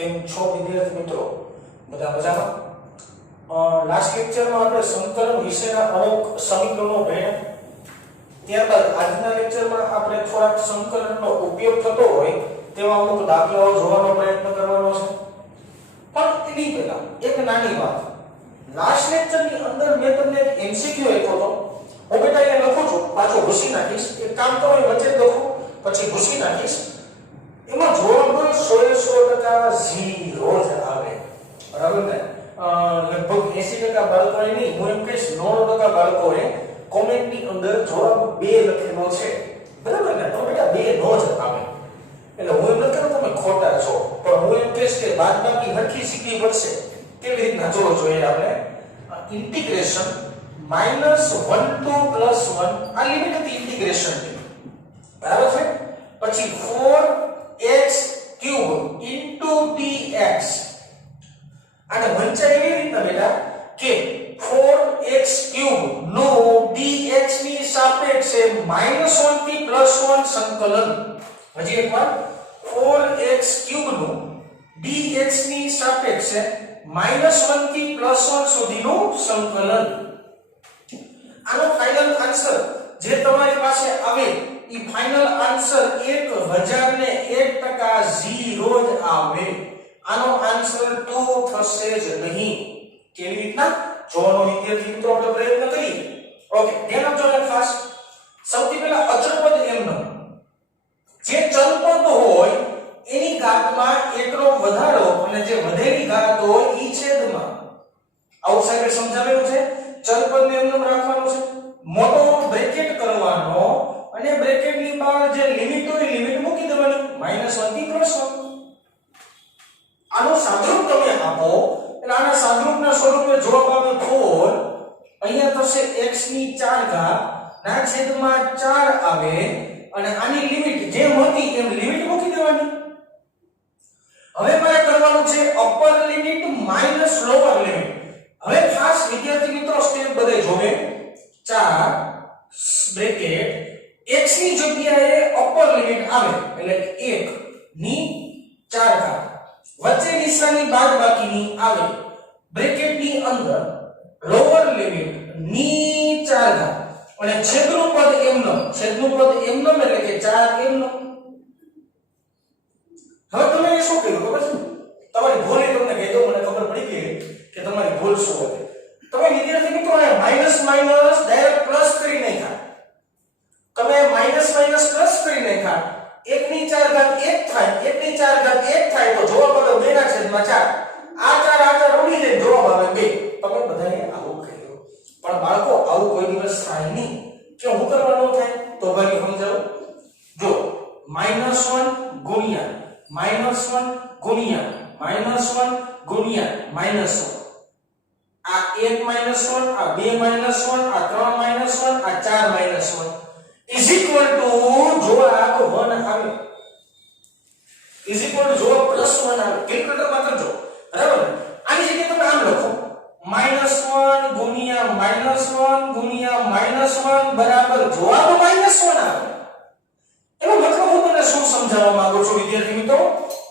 કેમ છો વિદ્યાર્થી મિત્રો? બધા મજામાં? લાસ્ટ લેક્ચરમાં આપણે સંકલન વિશેના અમુક સમીકરણો ભણ્યા. ત્યારબાદ આજના લેક્ચરમાં આપણે થોડાક સંકલનનો ઉપયોગ થતો હોય તેવા અમુક દાખલાઓ જોવાનો પ્રયત્ન કરવાનો છે. પણ એની પહેલા એક નાની વાત. લાસ્ટ લેક્ચરની અંદર મેં તમને એક એમસીક્યુ આપ્યો હતો. હું બેટા એને લખું છું, પાછો ભૂસી નાખીશ. એક કામ કરો, વચ્ચે જ લખું પછી ભૂસી નાખીશ. એમાં જવાબ 100% 0 જ આવે. બરાબર ને? લગભગ 80% બાળકોએ નહીં, હું એમ કહીશ 99% બાળકોએ કોમેન્ટની અંદર જવાબ 2 લખેલો છે. બરાબર ને? તો બેટા 2 નો જ આવે. એટલે હું એમ ન કહું તમે ખોટા છો, પણ હું એમ કહીશ કે બાદબાકી હરખી શીખવી પડશે. કેવી રીતના જોવો જોઈએ આપણે? ઇન્ટિગ્રેશન -1 to +1 આ લિમિટ હતી ઇન્ટિગ્રેશનની. બરાબર છે? પછી 4x³ dx. આને વંચાય એવી રીતના બેટા કે 4x³ નો dx ની સાપેક્ષે -1 થી +1 સંકલન. હજી એકવાર 4x³ નું dx ની સાપેક્ષે -1 થી +1 સુધીનું સંકલન. આનો ફાઇનલ આન્સર જે તમારી પાસે આવે ઈ ફાઇનલ આન્સર 1001% 0 જ આવે. આનો આન્સર 2 થશે જ નહીં. કેવી રીતના જોવાનો વિદ્યાર્થી મિત્રો આપણે પ્રયત્ન કરીએ. ઓકે, ધ્યાન આપજો ને ખાસ. સૌથી પહેલા અચળ પદ એમનો જે ચલ પદ હોય એની ઘાતમાં એકનો વધારો અને જે વધેલી ઘાત હોય ઈ છેદમાં. આવું સાહેબે સમજાવેલું છે. ચલ પદને એમનો રાખવાનું છે, મોટો બ્રેકેટ કરવાનો અને બ્રેકેટની બહાર જે લિમિટ હોય લિમિટ મૂકી દેવાની -1 થી +1. આનો સાદરૂપ તમે આપો એટલે આના સાદરૂપના સ્વરૂપે જવાબ આવે 4. અહીંયા થશે x ની 4 ઘાત ના છેદમાં 4 આવે અને આની લિમિટ જેમ હતી એમ લિમિટ મૂકી દેવાની. હવે મારે કરવાનું છે upper limit minus lower limit. હવે ખાસ વિદ્યાર્થી મિત્રો સ્ટેપ બધે જોવે. 4 બ્રેકેટ x ની જગ્યાએ અપર લિમિટ આવે એટલે 1 ની 4 ઘાત વચ્ચે નિશાની બાદબાકીની આવે. બ્રેકેટની અંદર લોઅર લિમિટ ની 4 ઘાત અને છેદનું પદ એમનો એટલે કે 4 એમનો. હવે તમે એ શું કર્યું ખબર છે? તમારી ભૂલ તમને કહી દઉં, મને ખબર પડી ગઈ કે તમારી ભૂલ શું હતી. તમે વિદ્યાર્થી મિત્રો માઈનસ ડાયરેક્ટ પ્લસ કરી નાખ્યા. તમે માઈનસ પ્લસ કરી નાખ્યા. 1 ની 4 ઘાત 1 થાય, 1 ની 4 ઘાત 1 થાય તો જવાબ આવે 2 ના છેદમાં 4. આ 4 ઉડી જાય જવાબ આવે 2. તમે બધાએ આવું કર્યું. પણ બાળકો આવું કોઈ દિવસ થાય નહીં. કે હું કરવાનું થાય તો ભાઈ સમજાવું. જો -1 ગુણ્યા -1 ગુણ્યા -1 આ 1 -1 આ 2 -1 આ 3 -1 આ 4 -1 ઇઝ ઇક્વલ ટુ જવાબ 1 આવે. ઇઝ ઇક્વલ ટુ જવાબ +1 આવે. કેલ્ક્યુલેટર માં કરજો. બરાબર? આની જગ્યાએ તમે આમ લખો -1 ગુણ્યા -1 બરાબર જવાબ -1 આવે. એનો મતલબ હું તમને શું સમજાવવા માંગુ છું વિદ્યાર્થી મિત્રો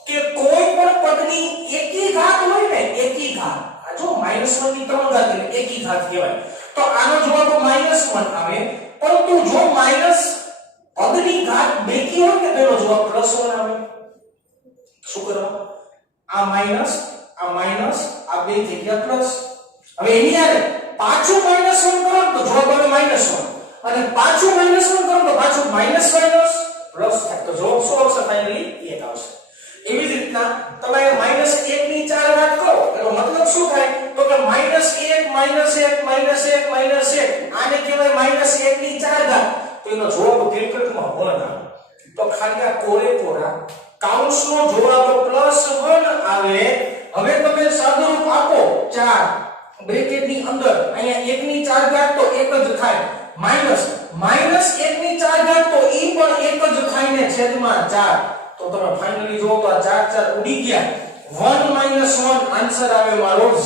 કે કોઈ પણ પદની એકી ઘાત હોય ને, એકી ઘાત. આ જો -1 ની 3 ઘાત એટલે એકી ઘાત કહેવાય. તો આનો જવાબ -1 આવે. પરંતુ જો માઈનસ પદની ઘાત બેકી હોય ને તેનો જવાબ +1 આવે. શું કરવા? આ માઈનસ આ બે થઈ ગયા પ્લસ. હવે એની આરે પાછું -1 કરો તો જવાબ આવે -1 અને પાછું -1 કરો તો પાછું પ્લસ થાય. તો જવાબ શું આવશે? ફાઇનલી 1 આવશે. એવી જ રીતના તમે -1 ની 4 ઘાત કરો એનો મતલબ શું થાય? તો કે -1 આને કહેવાય -1 ની 4 ઘાત. તો એનો જવાબ કેલ્ક્યુલેટરમાં 1 આવે. તો ખાલી આ કોરા કાઉન્સનો જવાબ +1 આવે. હવે તમે સાદુરૂપ આપો 4 બ્રેકેટની અંદર અહીંયા 1 ની 4 ઘાત તો 1 જ થાય માઈનસ -1 ની 4 ઘાત તો ઈ પણ 1 જ થાય ને છેદમાં 4. તો તમે ફાઇનલી જો તો આ 4 ઉડી ગયા. 1 -1 આન્સર આવે મારો 0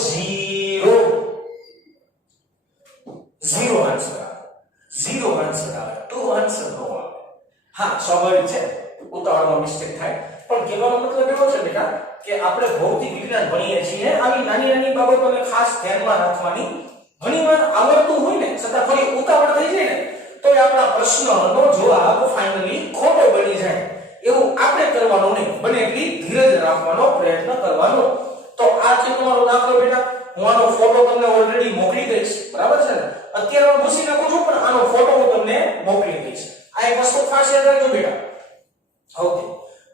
આન્સર આવે. 0 આન્સર આવે. 2 આન્સર નો આવે. હા, સ્વાભાવિક છે, ઉતાવળમાં મિસ્ટેક થાય. પણ કહેવાનો મતલબ એવો છે બેટા કે આપણે ભૌતિક વિજ્ઞાન ભણીએ છીએ આવી નાની નાની બાબતોને ખાસ ધ્યાનમાં રાખવાની. ઘણીવાર આવડતું હોય ને છતાં ફરી ઉતાવળ થઈ જાય ને તો એ આપણા પ્રશ્નનો જવાબ ફાઇનલી ખોટો બની જાય. એવું આપણે કરવાનું નહીં, બને એટલી ધીરજ રાખવાનો પ્રયત્ન કરવાનો. તો આ છે તમારો દાખલો બેટા. હું આનો ફોટો તમને ઓલરેડી મોકલી દઈશ, બરાબર છે ને? અત્યારે હું ભૂસી નાખું છું પણ આનો ફોટો હું તમને મોકલી દઈશ. આ એક વસ્તુ ખાસ યાદ રાખજો બેટા. ઓકે,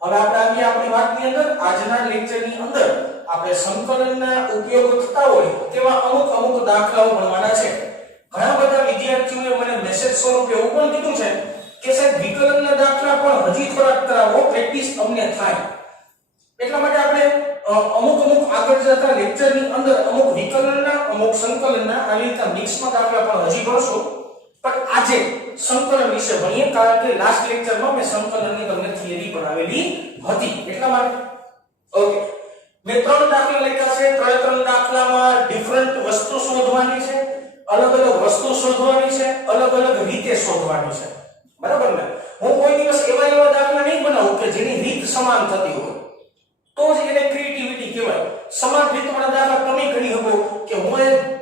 હવે આપણે આવી આપણી વાતની અંદર આજના લેક્ચરની અંદર આપણે સંકલનના ઉપયોગ થતા હોય તેવા અમુક દાખલાઓ ભણવાના છે. ઘણા બધા વિદ્યાર્થીઓએ મને મેસેજ સ્વરૂપે એવું પણ કીધું છે કે સાહેબ વિકલનના દાખલા પણ હજી થોડાક કરાવો, પ્રેક્ટિસ અમને થાય. એટલા માટે આપણે અમુક આગળ જતા લેક્ચરની અંદર અમુક વિકલનના અમુક સંકલનના આવી રીતે મિક્સમાં દાખલા પણ હજી ભણશું. પણ આજે સંકલન વિશે ભણીએ કારણ કે લાસ્ટ લેક્ચરમાં મેં સંકલનની તમને થિયરી બનાવેલી હતી એટલા માટે. ઓકે, મેં 3 દાખલા લખ્યા છે. 3 દાખલામાં ડિફરન્ટ વસ્તુ શોધવાની છે, અલગ વસ્તુ શોધવાની છે, અલગ રીતે શોધવાની છે, બરાબર ને? હું કોઈ દિવસ એવા દાખલા નહીં બનાવું કે જેની રીત સમાન થતી હોય, તો જ એને ક્રિએટિવિટી કહેવાય. સમાન રીતવાળા દાખલા તમે કરી શકો કે હું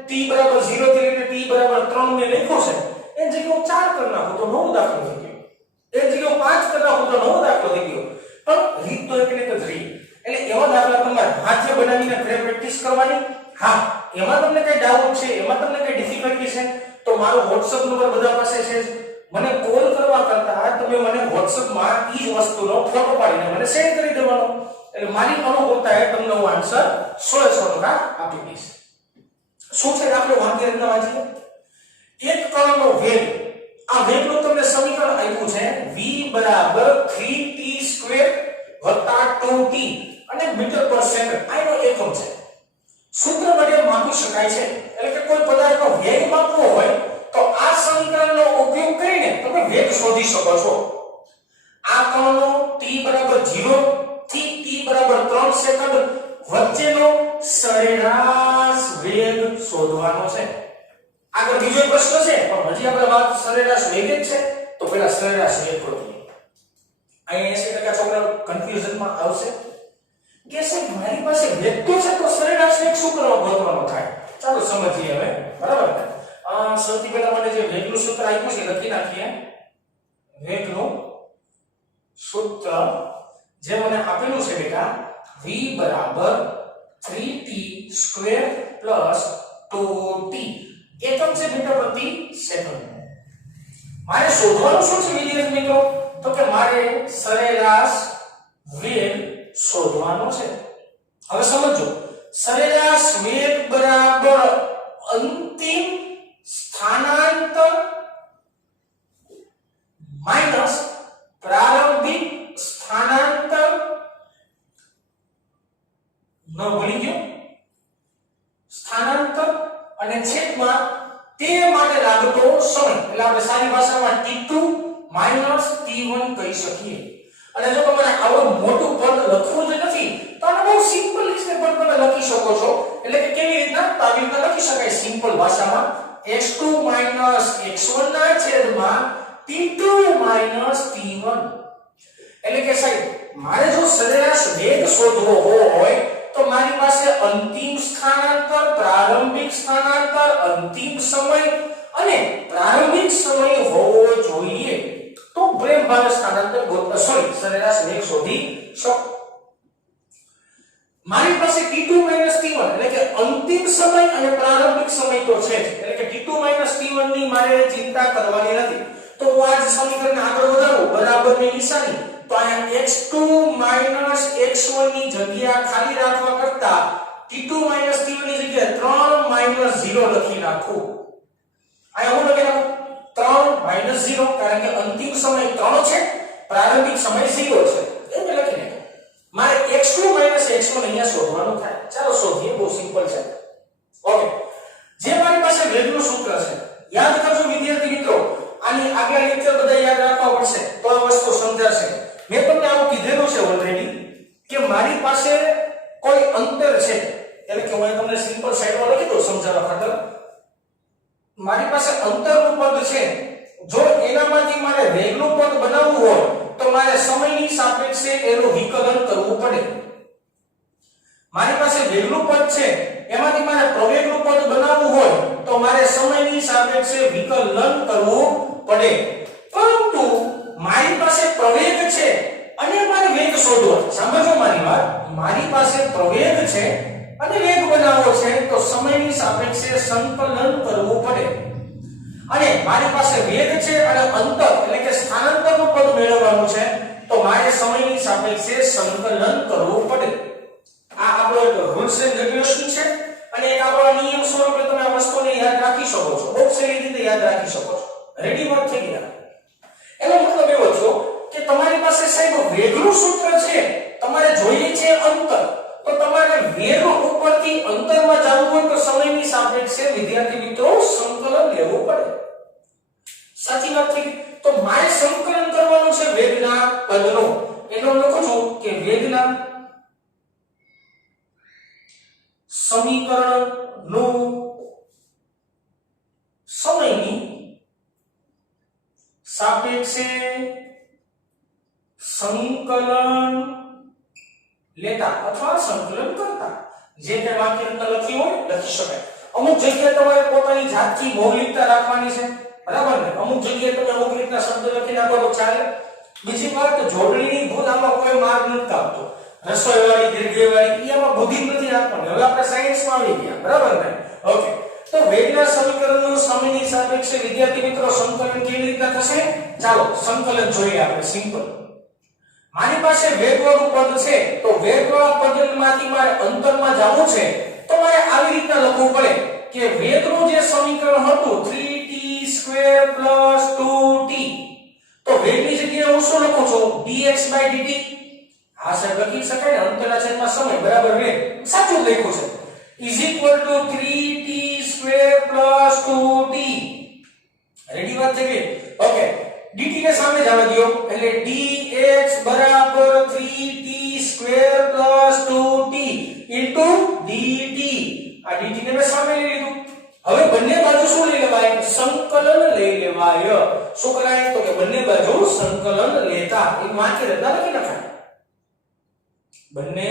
t 0 થી લઈને t 3 ને લખ્યો છે, એ જગ્યાએ 4 કરી નાખું તો નવો દાખલો થઈ ગયો, એ જગ્યાએ 5 કરી નાખું તો નવો દાખલો થઈ ગયો. પણ રીત તો એક જ રહી. એટલે એવા દાખલા તમારે હાથે બનાવીને ઘરે પ્રેક્ટિસ કરવાની. હા, એમાં તમને કઈ ડાઉટ છે, એમાં તમને કઈ ડિફિકલ્ટી છે તો મારો WhatsApp નંબર બધા પાસે છે. મને કોલ કરવા કરતા તમે મને WhatsApp માં ઈ જ વસ્તુનો ફોટો પાડીને મને શેર કરી દેવાનો. એટલે મારી અનુકૂળતાએ તમને હું આન્સર 100% આપી દઈશ. શું છે દાખલો વાંચી રીતના વાંચીએ. એક કણનો વેગ, આ વેગનું તમને સમીકરણ આપ્યું છે v 3t² + 2t અને મીટર/સેકન્ડ આનો એકમ છે. સૂત્ર વડે માપી શકાય છે. એટલે કે કોઈ પદાર્થનો વેગ માપવો હોય તો આ સમીકરણનો ઉપયોગ કરીને તમે વેગ શોધી શકો છો. આ કણનો t 0 થી t 3 સેકન્ડ વચ્ચેનો સરેરાશ વેગ શોધવાનો છે. આગળ બીજો પ્રશ્ન છે પણ હજી આપણે વાત સરેરાશ વેગ જ છે તો પહેલા સરેરાશ વેગ શોધીએ. અહીંયા 80% છોકરા કન્ફ્યુઝનમાં આવશે કે સાહેબ મારી પાસે વેગ તો છે તો સરેરાશ વેગ શું કરવા ગોતવાનો થાય. ચાલો સમજીએ હવે, બરાબર ને? સૌથી પહેલા મને જે વેગનું સૂત્ર આપ્યું છે લખી નાખીએ. વેગનું સૂત્ર જે મને આપેલું છે બેટા v 3t² + 2t એકમ છે મીટર પ્રતિ સેકન્ડ. મારે શોધવાનું શું છે વિદ્યાર્થી મિત્રો? તો કે મારે સરેરાશ વેગ શોધવાનો છે. હવે સમજો, સરેરાશ વેગ બરાબર અંતિમ સ્થાનાંતર માઈનસ પ્રારંભિક સ્થાનાંતર ન ભણી ગયો સ્થાનાંતર અને છેદમાં તે માટે લાગતો સમય. એટલે આપણે સારી ભાષામાં t2 - t1 કહી શકીએ. અને જો તમારે આવું મોટું પદ લખવું જ નથી તો આને બહુ સિમ્પલ રીતે પણ તમે લખી શકો છો. એટલે કે કેવી રીતના? તો આવી રીતના લખી શકાય સિમ્પલ ભાષામાં x2 - x1 ના છેદમાં t2 - t1. એટલે કે સાહેબ મારે જો સરેરાશ વેગ શોધવો હોય તો મારી પાસે અંતિમ સ્થાનાંતર, પ્રારંભિક સ્થાનાંતર, અંતિમ સમય અને પ્રારંભિક સમય હોવો જોઈએ. તો પ્રેમ ભાવે સ્થાનાંતર સરેરાશ વેગ શોધી શકો. મારી પાસે t2 - t1 એટલે કે અંતિમ સમય અને પ્રારંભિક સમય તો છે, એટલે કે t2 - t1 ની મારે ચિંતા કરવાની નથી. તો હું આ સમીકરણને આગળ વધારું બરાબરની નિશાની, તો અહીંયા x2 - x1 ની જગ્યા ખાલી રાખવા કરતા t2 - t1 ની જગ્યાએ 3 - 0 લખી નાખું. અહીંયા હું લખી નાખું 3 - 0 કારણ કે અંતિમ સમય 3 છે, પ્રારંભિક સમય 0 છે. એ મેં લખી નાખ્યું. મારે x2 - x1 અહીંયા શોધવાનું થાય. ચાલો શોધીએ, બહુ સિમ્પલ છે. ઓકે, જે મારી પાસે વેગનું સૂત્ર છે યાદ કરજો વિદ્યાર્થી મિત્રો. આની આગલા લેક્ચર બધા યાદ રાખવા પડશે તો આ વસ્તુ સમજાશે. મેં તમને આવું કીધેલું છે ઓલરેડી કે મારી પાસે કોઈ અંતર છે, એટલે કે હું તમને સિમ્પલ સાઈડમાં લખી દઉં સમજાવવા ખાતર. મારી પાસે અંતરનું પદ છે, જો એનામાંથી મારે વેગનું પદ બનાવવું હોય તો મારે સમયની સાપેક્ષે એનું વિકલન પડે, પરંતુ મારી પાસે પ્રવેગ છે અને મારે વેગ શોધવો છે. સમજો મારી વાત, મારી પાસે પ્રવેગ છે અને વેગ બનાવવો છે તો સમયની સાપેક્ષે સંકલન કરવું પડે. અને મારી પાસે વેગ છે અને અંતર એટલે કે સ્થાનાંતરનું પદ મેળવવાનું છે તો મારે સમયની સાપેક્ષે સંકલન કરવું પડે. આ આપણો એક રૂલ્સ એન્ડ રેગ્યુલેશન છે અને એક આપણો નિયમ સ્વરૂપે તમે આ વસ્તુને યાદ રાખી શકો છો, બહુ સારી રીતે યાદ રાખી શકો છો. રેડી વાત થઈ ગયા. એનો મતલબ એવો થયો કે તમારી પાસે સાહેબ વેગનું સૂત્ર છે, તમારે જોઈએ છે અંતર, તો તમારે વેગ ઉપરથી અંતરમાં જવું હોય તો સમયની સાપેક્ષે વિદ્યાર્થી મિત્રો સંકલન લેવું પડે. સાચી વાત થઈ. તો મારે સંકલન કરવાનું છે વેગના પદનું. એનો લખું છું કે વેગના સમીકરણનું સમયની સાપેક્ષે સંકલન લેતા અથવા સંકલન કરતા જે તે વાક્ય અંદર લખ્યું હોય લખી શકાય. અમુક જગ્યાએ તમારે પોતાની જાતથી મૌલિકતા રાખવાની છે, બરાબર ને? અમુક જગ્યાએ તમે અમુક રીતના શબ્દ લખી નાખો તો ચાલે. બીજી વાત, જોડણીની ભૂલ આમાં કોઈ માર્ગ નથી આપતો. રસોઈવાળી, દીર્ઘવાળી એમાં બુદ્ધિ નથી રાખવાની. હવે આપણે સાયન્સમાં આવી ગયા, બરાબર ને? ઓકે. તો વેગના સમીકરણનું સમયની સાપેક્ષે વિદ્યાર્થી મિત્રો સંકલન કેવી રીતના થશે? ચાલો સંકલન જોઈએ આપણે. સિમ્પલ. મારી પાસે વેગવાળું પદ છે તો વેગવાળા પદમાંથી મારે અંતરમાં જવું છે તો મારે આવી રીતના લખવું પડે કે વેગનું જે સમીકરણ હતું 3t² + 2t, તો વેગની જગ્યાએ હું શું લખું છું? dx/dt. આ સાહેબ લખી શકાય ને, અંતરના છેદમાં સમય બરાબર વેગ. સાચું લખ્યું છે. = 3t² + 2t. રેડી વાત થઈ ગઈ. ઓકે. dt ને સામે જવા દો એટલે dx = 3t² + 2t * dt. આ dt ને મેં સામે લઈ લીધું. હવે બંને બાજુ શું લઈ લેવાય? સંકલન લઈ લેવાય. શું કરાય? તો કે બંને બાજુ સંકલન લેતા. એ વાક્ય રચના લખી નખાય. બંને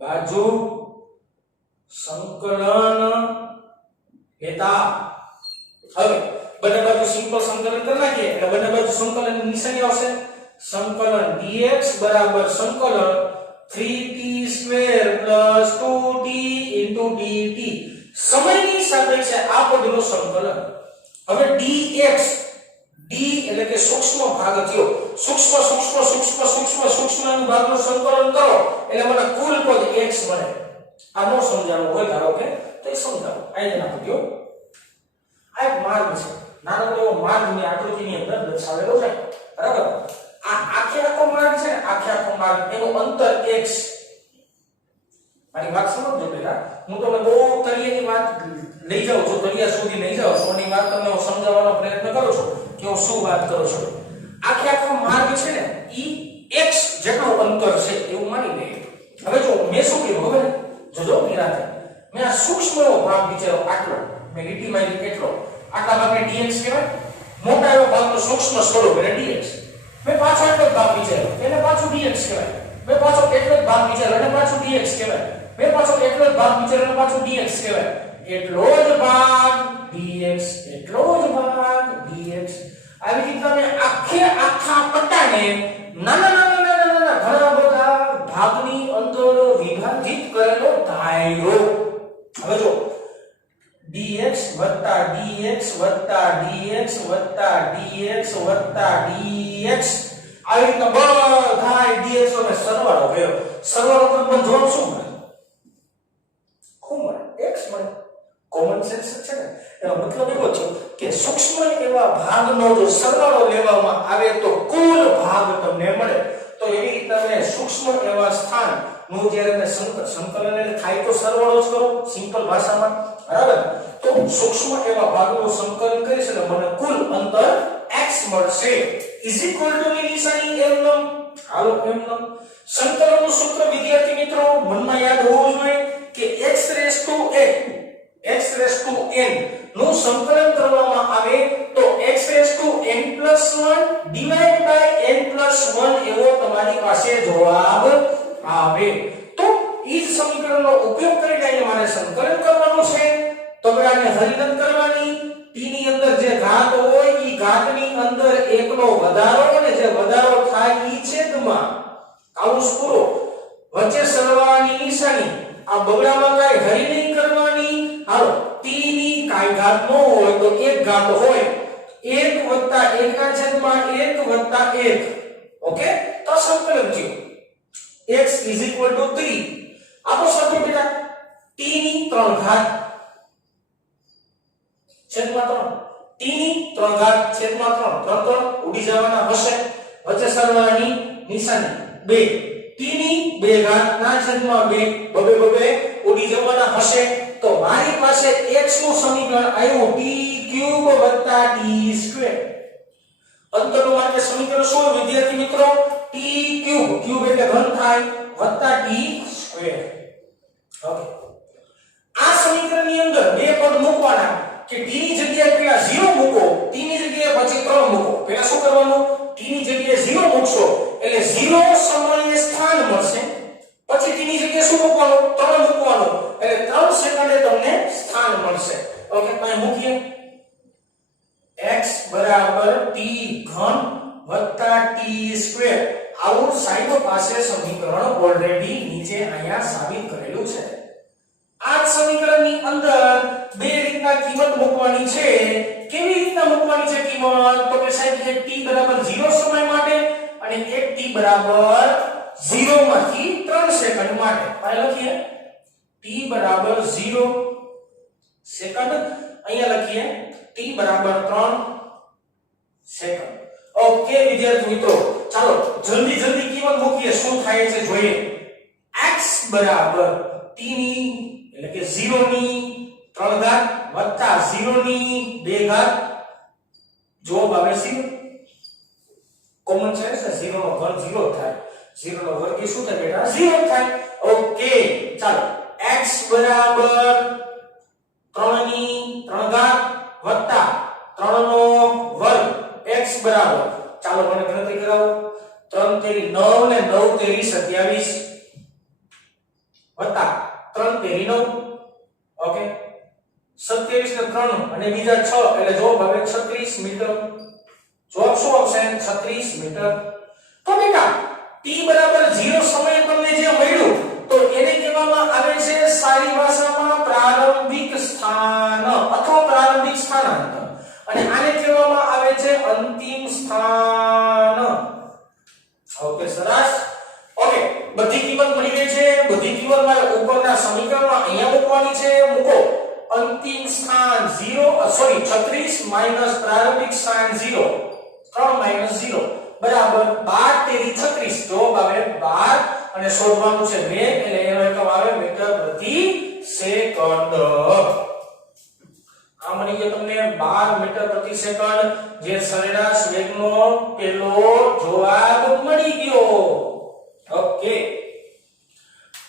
બાજુ સંકલન લેતા. હવે બંને બાજુ સિમ્પલ સંકલન કરી નાખીએ એટલે બંને બાજુ સંકલનની નિશાની આવશે. સંકલન dx = સંકલન 3t² + 2t * dt. સમયની સાપેક્ષે આ પદનું સંકલન. હવે dx, d એટલે કે સૂક્ષ્મ ભાગ થયો. સૂક્ષ્મ નું ભાગનું સંકલન કરો એટલે મને કુલ પદ x મળે. આ નો સમજાવવું હોય ધારો કે તો એ સમજાવો. આઈ નાખી દો. આ એક માર્ગ છે, નાનો એવો માર્ગ ની આકૃતિની અંદર દર્શાવેલો છે, બરાબર? આ આખો માર્ગ છે ને, આખો માર્ગ એનું અંતર x. મારી વાત સમજો બેટા. હું તમને બહુ તળિયાની વાત લઈ જાઉં છું, તળિયા સુધી લઈ જાઉં છું અને વાત તમને હું સમજાવવાનો પ્રયત્ન કરું છું કે હું શું વાત કરું છું. આખો માર્ગ છે ને ઈ x જેટલું અંતર છે એવું માની લઈએ. હવે જો મેં શું કર્યું ખબર છે? જોજો નિરાતે મેં આ સૂક્ષ્મ એવો ભાગ વિચારો આટલો મેં લીટીમાં કેટલો આટલા ભાગને dx કહેવાય. મોટા એવો ભાગનો સૂક્ષ્મ સ્વરૂપ એટલે dx. મેં પાછો એટલો જ ભાગ વિચાર્યો એને પાછું dx કહેવાય. મેં પાછો એટલો જ ભાગ વિચાર્યો એને પાછું dx કહેવાય. મેં પાછો એટલો જ ભાગ વિચાર્યો એને પાછું dx કહેવાય. એટલો જ ભાગ dx, એટલો જ ભાગ dx. આવી રીતે તમે આખા પટ્ટાને નાના ઘણા બધા ભાગની અંદર વિભાજિત કરેલો દાયરો. હવે જો dx + dx + dx + dx + dx આવી રીતે બધા dx નો સરવાળો કર્યો. સરવાળો કરવાનો જવાબ શું મળે? શું મળે? x મળે. કોમન સેન્સ છે ને. એનો મતલબ એવો છે કે સૂક્ષ્મ એવા ભાગનો જો સરવાળો લેવામાં આવે તો કુલ ભાગ તમને મળે. તો એવી રીતે તમે સૂક્ષ્મ એવા સ્થાન નું જ્યારે સંકલન થાય તો સરવાળો જ કરો સિમ્પલ ભાષામાં, બરાબર? તો સૂક્ષ્મ એવા ભાગનું સંકલન કરીશ એટલે મને કુલ અંતર x મળશે. = ની નિશાની એમનમ. હાલો એમનમ. સંકલનનું સૂત્ર વિદ્યાર્થી મિત્રો મનમાં યાદ હોવું જોઈએ કે x⁴n નું સંકલન કરવામાં આવે તો xn+1 / n+1 એવો તમારી પાસે જવાબ આવે. તો ઈ સમીકરણનો ઉપયોગ કરીને મારે સંકલન કરવાનું છે. તો આને હલ ન કરવાની, t t ની અંદર જે ઘાત હોય ઈ ઘાતની અંદર એકનો વધારો અને જે વધારો થાય ઈ છેદમાં કૌંસ પૂરો વચ્ચે સરવાળાની નિશાની આ બગડામાં કાઈ હરી નહીં કરવાની હાલો t ની કાઈ ઘાત ન હોય તો એક ઘાત હોય 1 + 1 ના છેદમાં 1 + 1 ઓકે તો સંકલન થયું x = 3 આપો શબ્દ બેટા t ની 3 ઘાત છેદમાં 3 t ની 3 ઘાત છેદમાં 3 3 ઉડી જવાના હશે વચ્ચે સરવાળાની નિશાની 2 t ની 2 ઘાત ના છેદમાં 2 બબે બબે ઉડી જવાના હશે તો મારી પાસે x નું સમીકરણ આવ્યું t³ + t². અંતરનું માટે સમીકરણ શું વિદ્યાર્થી મિત્રો t³ ક્યુબ એટલે ઘન થાય + t². ઓકે આ સમીકરણની અંદર બે પદ મૂકવાના કે t ની જગ્યાએ પેલા 0 મૂકો t ની જગ્યાએ પછી 3 મૂકો પેલા શું કરવાનું t ની જગ્યાએ 0 મૂકશો એટલે 0 સમયે સ્થાન મળશે પછી t ની જગ્યાએ શું મૂકવાનું 3 મૂકવાનું એટલે 3 સેકન્ડે તમને સ્થાન મળશે ઓકે તો અહીં મૂકીએ x = t³ + t². આવું સાઈડ પાસે સમીકરણ ઓલરેડી નીચે અહીંયા સાબિત કરેલું છે. આ સમીકરણની અંદર બે રીતના કિંમત મૂકવાની છે. કેવી રીતના મૂકવાની છે કિંમત તો કે સાહેબ એક t = 0 સમય માટે અને એક t = 0 માંથી 3 સેકન્ડ માટે. આ લખીએ t = 0 સેકન્ડ અહીંયા લખીએ t = 3 સેકન્ડ. ઓકે વિદ્યાર્થી મિત્રો ચાલો જલ્દી કિંમત મૂકીએ શું થાય છે જોઈએ. x = t ની એટલે કે 0 ની 3 ઘાત વત્તા 0 ની 2 ઘાત જવાબ આવે 0. કોમન છે ને 0 નો ઘન 0 થાય 0 નો વર્ગ શું થાય બેટા 0 થાય. ઓકે ચાલો x = 3 ની 3 ઘાત વત્તા 3 નો વર્ગ x બરાબર ચાલો મને ગણતરી કરાવો 3 તેરી 9 ને 9 તેરી 27 વત્તા 3 તેરી 9 ઓકે 27 ને 3 અને બીજા 6 એટલે જવાબ આવે 36 મીટર. જવાબ શું આવશે 36 મીટર. તો બેટા t = 0 સમયે તમને જે મળ્યું તો એને કહેવામાં આવે છે સારી ભાષામાં પ્રારંભિક સ્થાન અથવા પ્રારંભિક સ્થાનાંતર અને આને કહેવામાં આવે છે અંતિમ સ્થાન. ઓકે સરસ. ઓકે બધી કિંમત મળી ગઈ છે. બધી કિંમત મારે ઉપરના સમીકરણમાં અહીંયા મૂકવાની છે. મૂકો અંતિમ સ્થાન 36 માઈનસ પ્રારંભિક સ્થાન 0 3 - 0 બરાબર 12 તેરી 36 જવાબ આવે 12 અને શોધવાનું છે વેગ એટલે એનો એકમ આવે મીટર પ્રતિ સેકન્ડ. આ મળી ગયો તમને 12 મીટર પ્રતિ સેકન્ડ જે સરેરાશ વેગનો પહેલો જવાબ મળી ગયો. ઓકે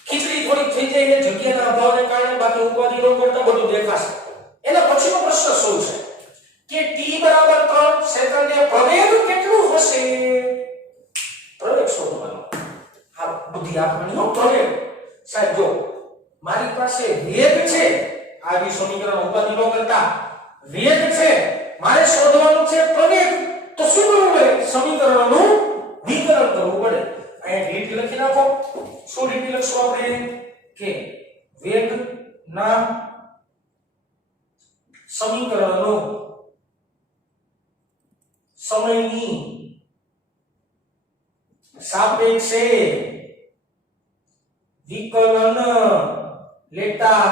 ખીચડી થોડી થઈ જાય ને જગ્યાના અભાવને કારણે બાકી ઉપાધિ નો કરતા બધું દેખાશે. એના પછીનો પ્રશ્ન શું છે કે t = 3 સેકન્ડે પ્રવેગ કેટલું હશે? પ્રવેગ શોધવાનો. હા બુદ્ધિ આપવાની હો. પ્રવેગ સાહેબ જો મારી પાસે વેગ છે આ જે સમીકરણ ઉપાધિ નો કરતા વેગ છે મારે શોધવાનું છે પ્રવેગ તો શું કરવું પડે સમીકરણનું વિકલન કરવું પડે. અહીં લીટી લખી નાખો. શું લીટી લખશું આપણે કે વેગ ના સમીકરણનું સમયની સાપેક્ષે વિકલન લેતા.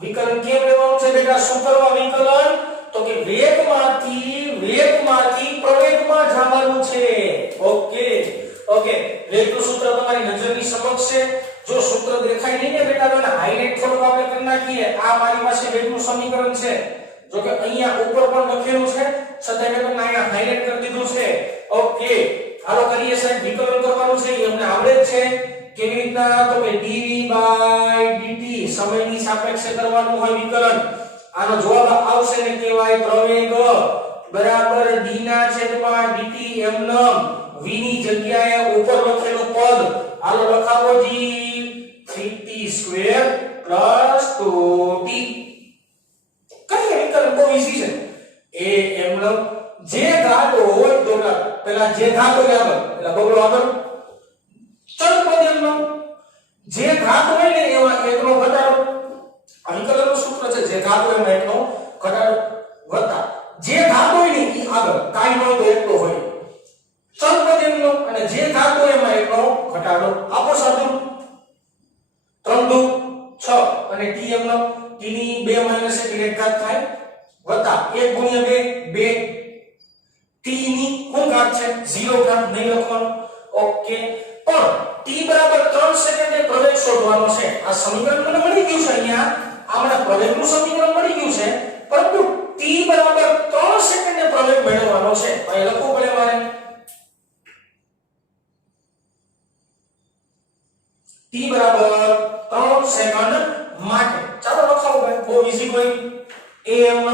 વિકલન કેમ લેવાનું છે બેટા? શું કરવા વિકલન? તો કે વેગમાંથી પ્રવેગમાં જવાનું છે. ઓકે વેગનું સૂત્ર તમારી નજરની સમક્ષ છે. જો સૂત્ર દેખાય નહીં ને બેટા તો હાઇલાઇટ થોડું આપણે કરી નાખીએ. આ મારી પાસે વેગનું સમીકરણ છે. જો કે અહીંયા ઉપર પણ લખેલું છે છતાં મેં તમને અહીંયા હાઇલાઇટ કરી દીધું છે. ઓકે હાલો કરીએ સાહેબ. વિકલન કરવાનું છે એ અમને આવડે જ છે. કેવી રીતના? તો કે dv/dt સમયની સાપેક્ષે કરવાનું હોય વિકલન. આનો જવાબ આવશે ને કહેવાય પ્રવેગ બરાબર d ના છેદમાં dt એમનમ v ની જગ્યાએ ઉપર લખેલું પદ હાલો લખાવો જી 3t² + 2t. કઈ વિકલન બહુ ઈઝી છે. એ એમ લઉં જે ઘાત હોય તો પેલા જે ઘાત હોય આગળ પેલા બગડો આગળ ચલ પદ એમ લઉં જે ઘાત હોય ને એમાં એકનો ઘટાડો વિકલનનું સૂત્ર છે જે ઘાત હોય એમાં એકનો ઘટાડો વત્તા જે ઘાત હોય ને એ આગળ કાઈ ન હોય તો એકલો હોય ચલ પદ એમ લઉં અને જે ઘાત હોય એમાં એકનો ઘટાડો આપો સાદું 3 દુ 6 અને t એમ લઉં t ની 2 - 1 ડિરેક્ટ ઘાત થાય વત્તા 1 * 2 2 t ની કોણ ઘાત છે 0 ઘાત નહીં લખવાનું ઓકે પણ t બરાબર 3 સેકન્ડે પ્રવેગ શોધવાનો છે આ સમીકરણ મને મળી ગયું છે અહીંયા આમણા પ્રવેગનું સમીકરણ મળી ગયું છે પરંતુ t બરાબર 3 સેકન્ડે પ્રવેગ મેળવવાનો છે અહીં લખવું પડે મારે t બરાબર 3 સેકન્ડ માટે ચાલો લખાવો ભાઈ બહુ ઈઝી કોઈ a એમ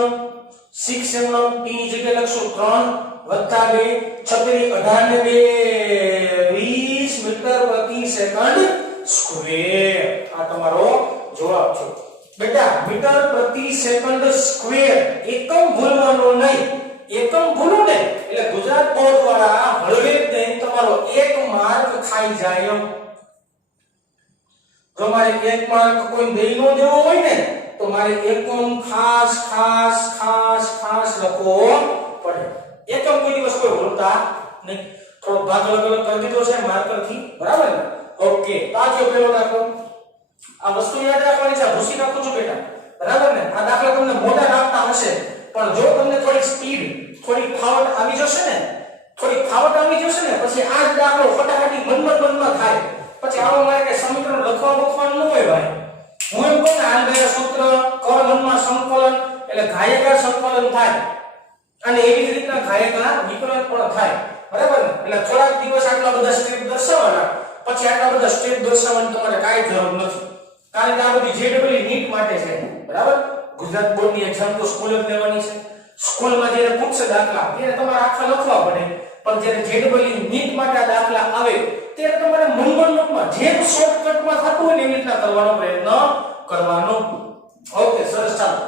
6 એમ t ની જગ્યાએ લખશું 3 વત્તા 2 36 18 ને 2 20 મીટર પ્રતિ સેકન્ડ સ્ક્વેર આ તમારો જવાબ છે બેટા મીટર પ્રતિ સેકન્ડ સ્ક્વેર એકમ ભૂલવાનો નહીં એકમ ભૂલો ને એટલે ગુજરાત બોર્ડ વાળા હળવે દઈને તમારો એક માર્ક ખાઈ જાય જો મારે એક માર્ક કોઈ દઈ નો દેવો હોય ને તો મારે એકમ ખાસ ખાસ ખાસ ખાસ લખવો પડે એકમ કોઈ દિવસ કોઈ ભૂલતા નહીં થોડો ભાગ અલગ અલગ કરી દીધો છે માર્કર થી બરાબર ને ઓકે તો આ જો પેલો દાખલો આ વસ્તુ યાદ રાખવાની છે ભૂસી નાખું છું બેટા બરાબર ને આ દાખલો તમને મોટા રાખતા હશે પણ જો તમને થોડી સ્પીડ થોડી ફાવટ આવી જશે ને પછી આ જ દાખલો ફટાફટી મનમાં થાય પછી આવો મારે કે સમીકરણ લખવાનું ન હોય ભાઈ હું એમ કહું ને આલબેરા સૂત્ર કર મનમાં સંકલન એટલે ઘાયકા સંકલન થાય અને એવી જ રીતના ઘાયકા વિકલન પણ થાય બરાબર ને એટલે થોડાક દિવસ આટલા બધા સ્ટેપ દર્શાવવાના પછી આટલા બધા સ્ટેપ દર્શાવવાની તમારે કાંઈ જરૂર નથી કારણ કે આ બધી જેડબલી નીટ માટે છે બરાબર ગુજરાત બોર્ડની એક્ઝામ તો સ્કૂલ જ લેવાની છે સ્કૂલમાં જ્યારે પૂછશે દાખલા ત્યારે તમારે આખા લખવા પડે પણ જ્યારે જેડબલી નીટ માટે આ દાખલા આવે ત્યારે તમારે મનગણતમાં જેમ શોર્ટકટમાં થતું હોય ને એવી રીતના કરવાનો પ્રયત્ન કરવાનો ઓકે સરસ ચાલો